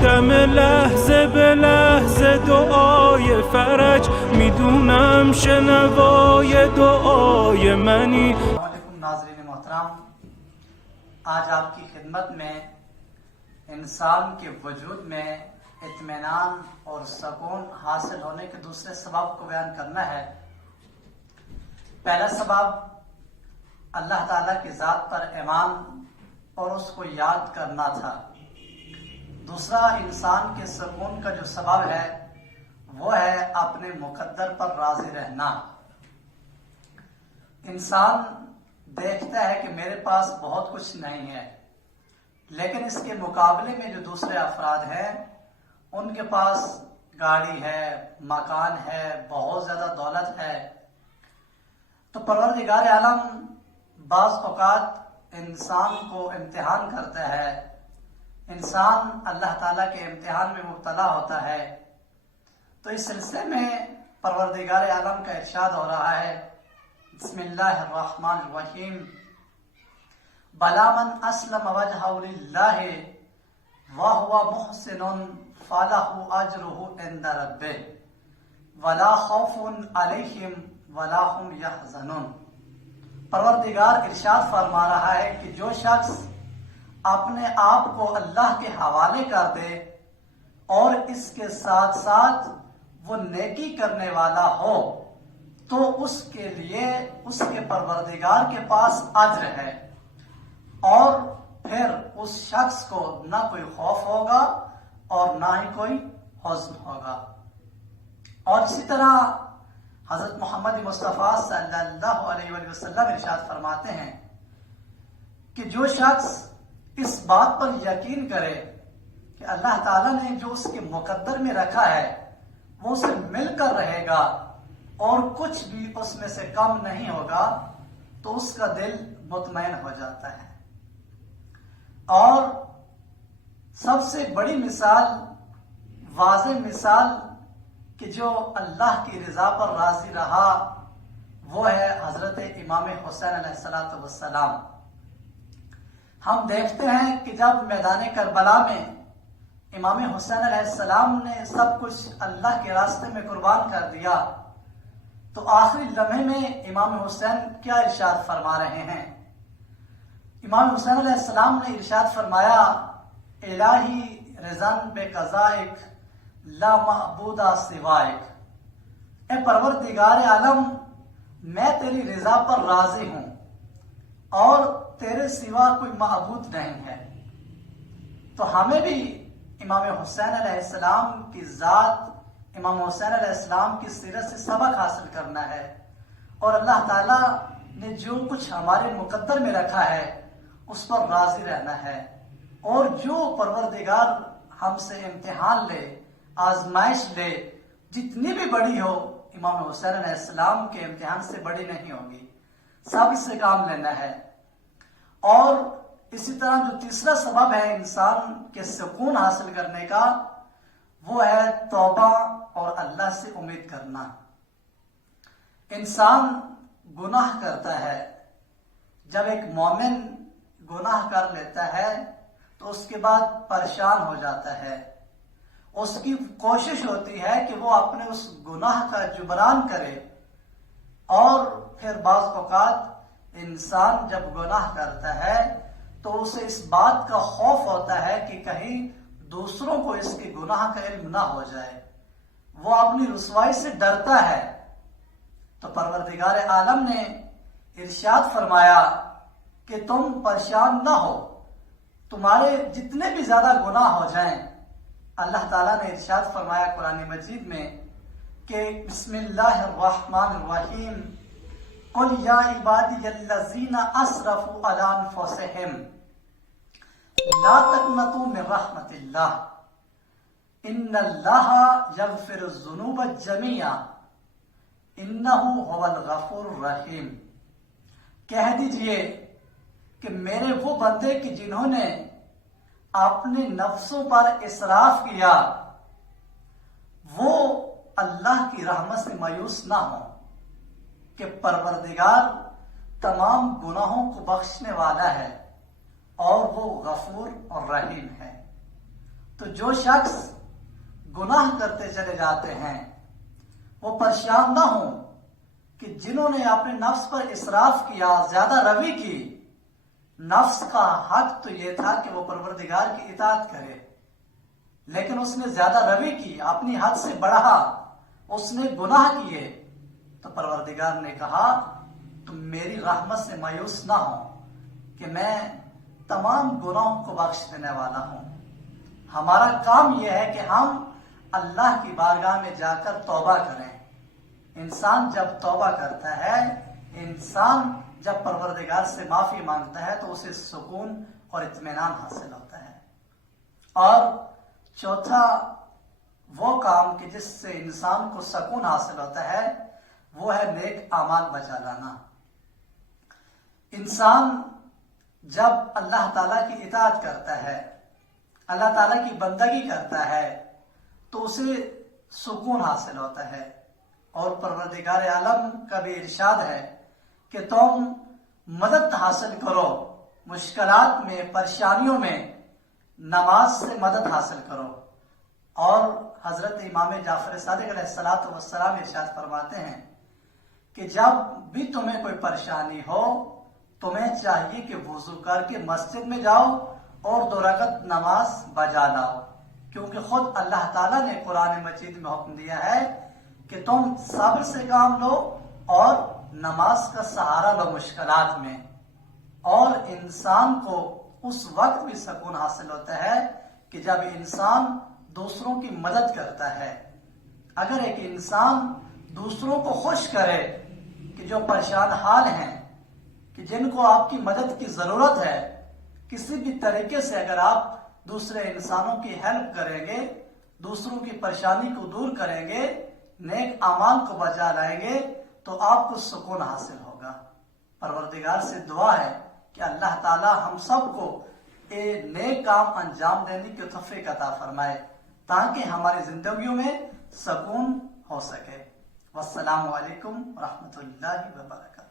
شدم لحظه به لحظه دعای فرج، میدونم شنوای دعای منی. السلام علیکم ناظرین محترم، آج آپ کی خدمت میں انسان کے وجود میں اطمینان اور سکون حاصل ہونے کے دوسرے سبب کو بیان کرنا ہے۔ پہلا سبب اللہ تعالیٰ کی ذات پر ایمان اور اس کو یاد کرنا تھا۔ دوسرا انسان کے سکون کا جو سبب ہے وہ ہے اپنے مقدر پر راضی رہنا۔ انسان دیکھتا ہے کہ میرے پاس بہت کچھ نہیں ہے، لیکن اس کے مقابلے میں جو دوسرے افراد ہیں ان کے پاس گاڑی ہے، مکان ہے، بہت زیادہ دولت ہے۔ تو پروردگار عالم بعض اوقات انسان کو امتحان کرتا ہے، انسان اللہ تعالیٰ کے امتحان میں مبتلا ہوتا ہے۔ تو اس سلسلے میں پروردگار عالم کا ارشاد ہو رہا ہے، بسم اللہ الرحمن الرحیم، بلا من اسلم وجہہ للہ وہو محسن فلہ اجرہ عند ربہ ولا خوف علیہم ولا هم یحزنون۔ پروردگار ارشاد فرما رہا ہے کہ جو شخص اپنے آپ کو اللہ کے حوالے کر دے اور اس کے ساتھ ساتھ وہ نیکی کرنے والا ہو تو اس کے لیے اس کے پروردگار کے پاس اجر ہے، اور پھر اس شخص کو نہ کوئی خوف ہوگا اور نہ ہی کوئی حزن ہوگا۔ اور اسی طرح حضرت محمد مصطفیٰ صلی اللہ علیہ وآلہ وسلم ارشاد فرماتے ہیں کہ جو شخص اس بات پر یقین کرے کہ اللہ تعالیٰ نے جو اس کے مقدر میں رکھا ہے وہ اسے مل کر رہے گا اور کچھ بھی اس میں سے کم نہیں ہوگا، تو اس کا دل مطمئن ہو جاتا ہے۔ اور سب سے بڑی مثال، واضح مثال کہ جو اللہ کی رضا پر راضی رہا وہ ہے حضرت امام حسین علیہ السلام۔ ہم دیکھتے ہیں کہ جب میدان کربلا میں امام حسین علیہ السلام نے سب کچھ اللہ کے راستے میں قربان کر دیا، تو آخری لمحے میں امام حسین کیا ارشاد فرما رہے ہیں؟ امام حسین علیہ السلام نے ارشاد فرمایا، الہی رضن بے قضائک لا معبود سوائک، اے پروردگار عالم میں تیری رضا پر راضی ہوں اور تیرے سوا کوئی معبود نہیں ہے۔ تو ہمیں بھی امام حسین علیہ السلام کی ذات، امام حسین علیہ السلام کی سیرت سے سبق حاصل کرنا ہے، اور اللہ تعالیٰ نے جو کچھ ہمارے مقدر میں رکھا ہے اس پر راضی رہنا ہے۔ اور جو پروردگار ہم سے امتحان لے، آزمائش لے، جتنی بھی بڑی ہو، امام حسین علیہ السلام کے امتحان سے بڑی نہیں ہوگی، سب سے کام لینا ہے۔ اور اسی طرح جو تیسرا سبب ہے انسان کے سکون حاصل کرنے کا، وہ ہے توبہ اور اللہ سے امید کرنا۔ انسان گناہ کرتا ہے، جب ایک مومن گناہ کر لیتا ہے تو اس کے بعد پریشان ہو جاتا ہے، اس کی کوشش ہوتی ہے کہ وہ اپنے اس گناہ کا جبران کرے، اور پھر بعض اوقات انسان جب گناہ کرتا ہے تو اسے اس بات کا خوف ہوتا ہے کہ کہیں دوسروں کو اس کے گناہ کا علم نہ ہو جائے، وہ اپنی رسوائی سے ڈرتا ہے۔ تو پروردگار عالم نے ارشاد فرمایا کہ تم پریشان نہ ہو، تمہارے جتنے بھی زیادہ گناہ ہو جائیں، اللہ تعالیٰ نے ارشاد فرمایا قرآن مجید میں کہ بسم اللہ الرحمن الرحیم، قل یا عبادی الذین اسرفوا علی انفسہم لا تقنطوا من رحمت اللہ ان اللہ یغفر الذنوب جميعا انہ هو الغفور الرحیم۔ کہہ دیجئے کہ میرے وہ بندے کہ جنہوں نے اپنے نفسوں پر اسراف کیا، وہ اللہ کی رحمت سے مایوس نہ ہوں، کہ پروردگار تمام گناہوں کو بخشنے والا ہے اور وہ غفور اور رحیم ہے۔ تو جو شخص گناہ کرتے چلے جاتے ہیں وہ پریشان نہ ہوں کہ جنہوں نے اپنے نفس پر اسراف کیا، زیادہ روی کی، نفس کا حق تو یہ تھا کہ وہ پروردگار کی اطاعت کرے، لیکن اس نے زیادہ روی کی، اپنی حد سے بڑھا، اس نے گناہ کیے، تو پروردگار نے کہا تم میری رحمت سے مایوس نہ ہو کہ میں تمام گناہوں کو بخش دینے والا ہوں۔ ہمارا کام یہ ہے کہ ہم اللہ کی بارگاہ میں جا کر توبہ کریں۔ انسان جب توبہ کرتا ہے، انسان جب پروردگار سے معافی مانگتا ہے تو اسے سکون اور اطمینان حاصل ہوتا ہے۔ اور چوتھا وہ کام کہ جس سے انسان کو سکون حاصل ہوتا ہے وہ ہے نیک اعمال بجا لانا۔ انسان جب اللہ تعالیٰ کی اطاعت کرتا ہے، اللہ تعالیٰ کی بندگی کرتا ہے تو اسے سکون حاصل ہوتا ہے، اور پروردگار عالم کا بھی ارشاد ہے کہ تم مدد حاصل کرو مشکلات میں، پریشانیوں میں، نماز سے مدد حاصل کرو۔ اور حضرت امام جعفر صادق علیہ السلام ارشاد فرماتے ہیں کہ جب بھی تمہیں کوئی پریشانی ہو تمہیں چاہیے کہ وضو کر کے مسجد میں جاؤ اور 2 رکعت نماز بجا لاؤ، کیونکہ خود اللہ تعالیٰ نے قرآن مجید میں حکم دیا ہے کہ تم صبر سے کام لو اور نماز کا سہارا لو مشکلات میں۔ اور انسان کو اس وقت بھی سکون حاصل ہوتا ہے کہ جب انسان دوسروں کی مدد کرتا ہے۔ اگر ایک انسان دوسروں کو خوش کرے کہ جو پریشان حال ہیں، کہ جن کو آپ کی مدد کی ضرورت ہے، کسی بھی طریقے سے اگر آپ دوسرے انسانوں کی ہیلپ کریں گے، دوسروں کی پریشانی کو دور کریں گے، نیک اعمال کو بجا لائیں گے تو آپ کو سکون حاصل ہوگا۔ پروردگار سے دعا ہے کہ اللہ تعالی ہم سب کو نیک کام انجام دینے کی توفیق عطا فرمائے تاکہ ہماری زندگیوں میں سکون ہو سکے۔ والسلام علیکم ورحمۃ اللہ وبرکاتہ۔